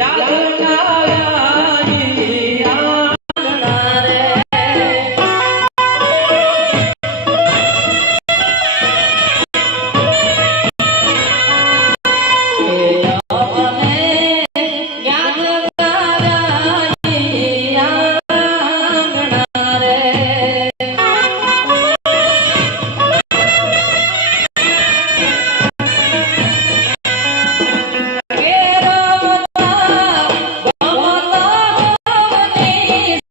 Yadu Nara.